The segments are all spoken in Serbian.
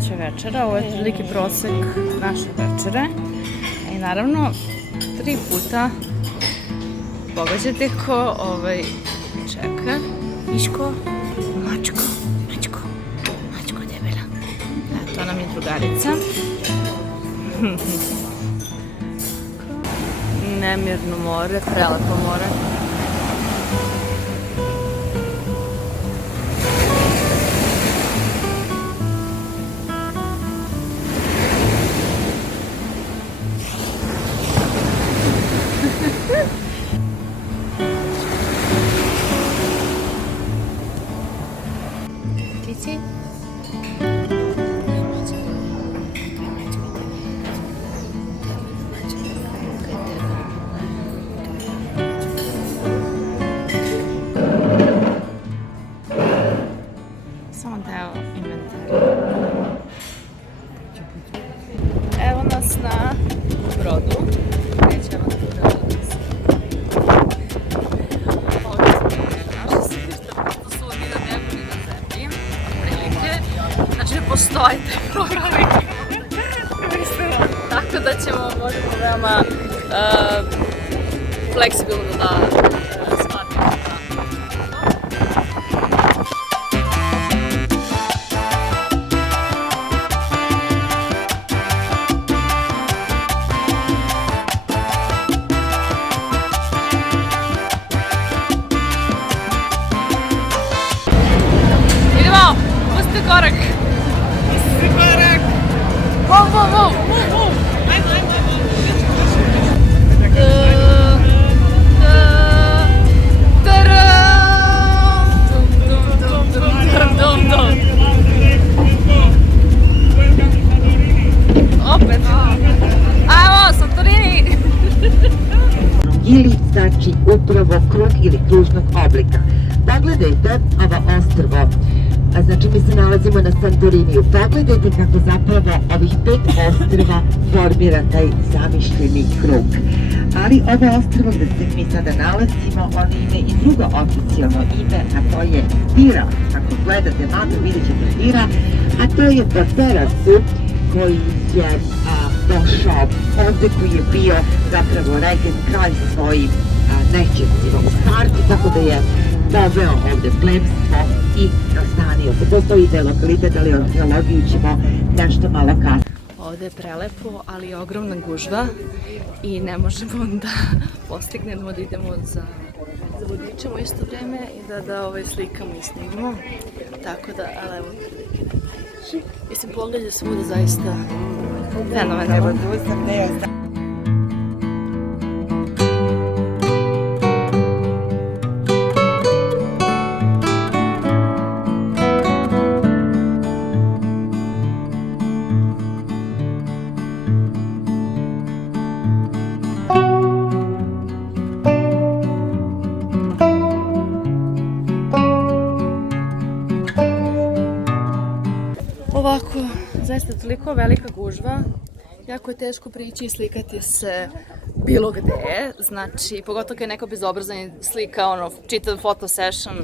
treća večera, ovo je otprilike prosek naše večere. I naravno, 3 puta pogađate ko čeka. Miško, mačko debela. To nam je drugarica. Nemirno more, prelepo more. Cici? Samo deo inventara. Evo nas na brodu. Nećemo da brodu. Postoji taj program. Tako da možemo veoma fleksibilno da shvatimo. Idemo, pustite korak. Wow. Opet. Ajmo, Santorini! Ili znači upravo krug ili kružnog oblika. Pogledajte ovo ostrvo. Znači mi se nalazimo na Santoriniju. Pogledajte kako zapravo ovih 5 ostrva formira taj zamišljeni krug. Ali ovo ostrvo gde se mi sada nalazimo, ono ime i drugo oficijalno ime, a to je Pira. Ako gledate mapu vidjet ćete Pira, a to je po terasu koji je došao ovde, koji je bio zapravo regen kralj svojim nećevcima u startu, tako da je doveo ovde plemstvo i nastanio se. Postoji taj lokalitet, ali arheologiju ćemo nešto malo kasnije. Ovde je prelepo, ali je ogromna gužva i ne možemo da postignemo da idemo za vodičem u isto vreme i da slikamo i snimamo. Tako da, ali evo prilike. Mislim, pogled je svuda zaista fenomenalno. Ovako, zaista toliko velika gužva, jako je teško prići i slikati se bilo gde, znači, pogotovo kad je neko bezobrazan slika, čitav photo session,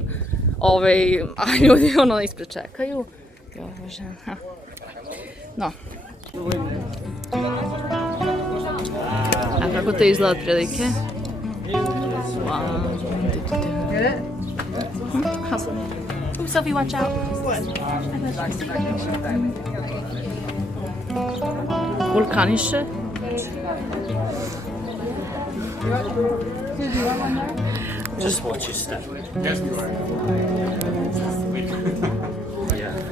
a ljudi ispred čekaju. Jo, bože, no. A kako to izgleda od prilike? Ooh, Sophie, watch out. Vulkaniše. Just watch your step. Yeah,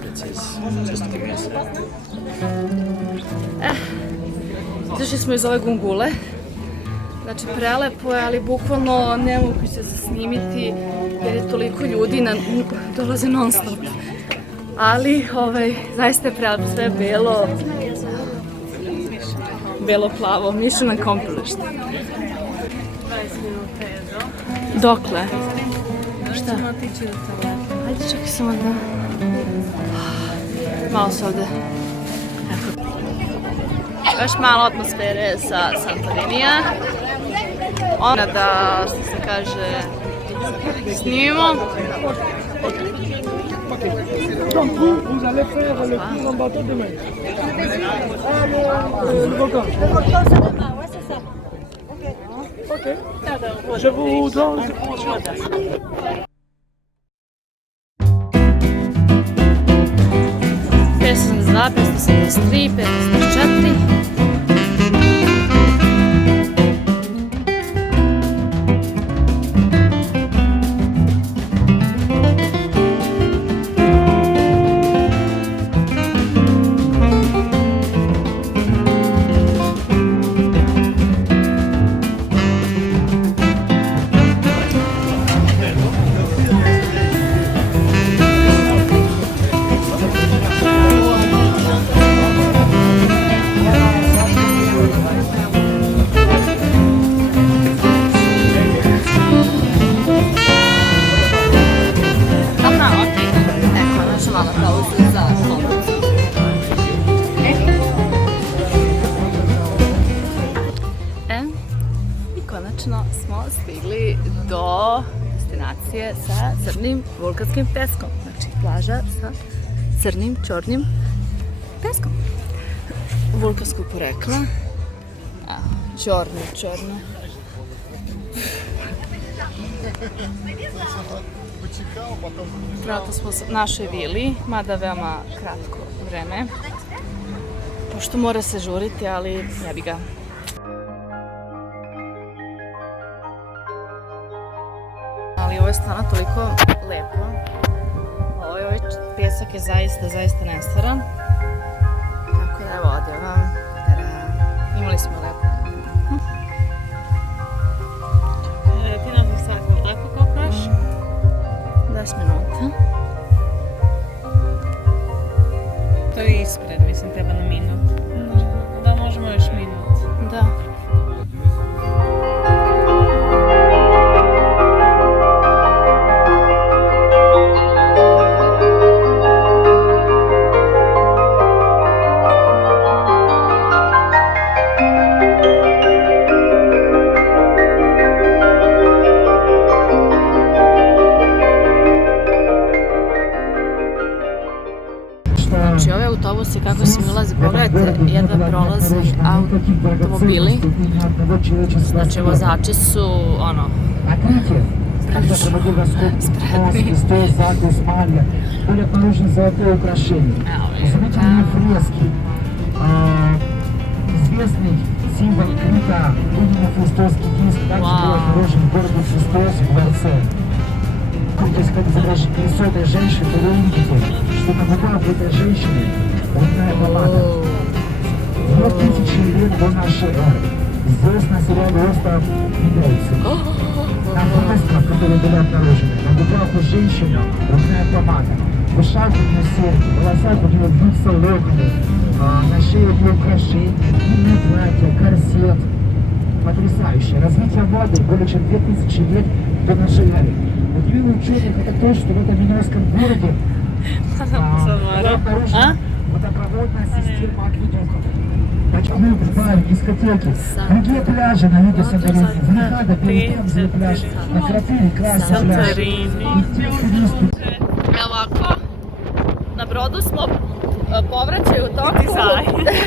it is. Just give me a step. Izašli smo iz ove gungule. Znači, prelepo je, ali bukvalno nemoguće se snimiti jer je toliko ljudi dolaze non stop. Ali, zaista je prelepo, sve je belo-plavo, mission accomplished. 20 minuta je do. Dokle? Šta? Možemo otići do toaleta. Ajde, čekaj samo da... Malo se ovde... Još malo atmosfere sa Santorinija. Ona da, što se kaže, snimimo. Donc vous allez faire le tour en bateau demain. Le volcan. Le volcan, c'est demain, ouais, c'est ça. Ok. Je vous donne. $572, $573, $574. Aha, okej. Konačno mala pauza za pomoć. I konačno smo stigli do destinacije sa crnim vulkanskim peskom. Znači plaža sa crnim, čornim peskom. Vulkanskog porekla. Čorno. Trenutno smo u našoj vili, mada veoma kratko vreme. Pošto mora se žuriti, ali jebi ga. Ali ovo je stvarno toliko lepo. Ovaj pesak je zaista nestvaran. Tako da evo ovdje vam. Imali smo lepo. Ti nas sad tako kopaš? 10 minuta. To je ispred, mislim, treba na minut. Da, možemo još minut. Da. Znači ove autobusi kako se ulazi, pogledajte, jedva prolaze automobili. Znači vozači su ono spretni. Были поручены золотое украшение. Изумительные фрески. Известный символ Крита, видимо, христовский диск, также был отложен в городе Христос в дворце. То есть, как изображение лицо этой женщины, то вы увидите, что на губах этой женщины родная помада. 2000 лет до нашей эры. Здесь на сериале «Остров» видяется. На фресках, которые были обнаружены, на губах у женщины родная помада. В ушах у нее серьги, в волосах у нее вьются локоны, на шее у нее украшения, длинное платье, корсет. Потрясающе. Развитие моды более чем 2000 лет до нашей эры. Удивило ученых это то, что в этом минойском городе была обнаружена водопроводная система акведуков. Почему прибавили дискотеки? Другие пляжи на юге Санторини, в Нихада, Пеликанский пляж, на Крапиве красный пляж. И те туристы. Ovako, na brodu smo povraćaj u toku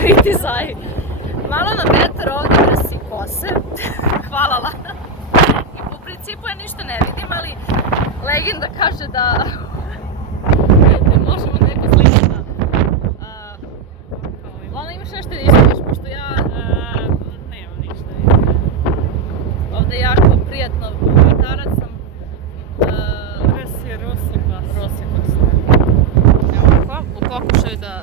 i dizaj. Malo nam vetar ovdje brsi kose, hvala Lana. I po principu ja ništa ne vidim, ali legenda kaže da ne možemo neko slično. Lana, imaš nešto da ispričaš, pošto ja Nemam ništa. ovdje jako prijatno gitarac sam. Rosikost. Evo ovako, u pokušaju da...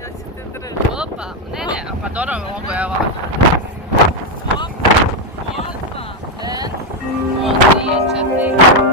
Ja ću te držati. Opa, ne, pa dobro mogu, evo. Opa. 1, 2, 3, 4.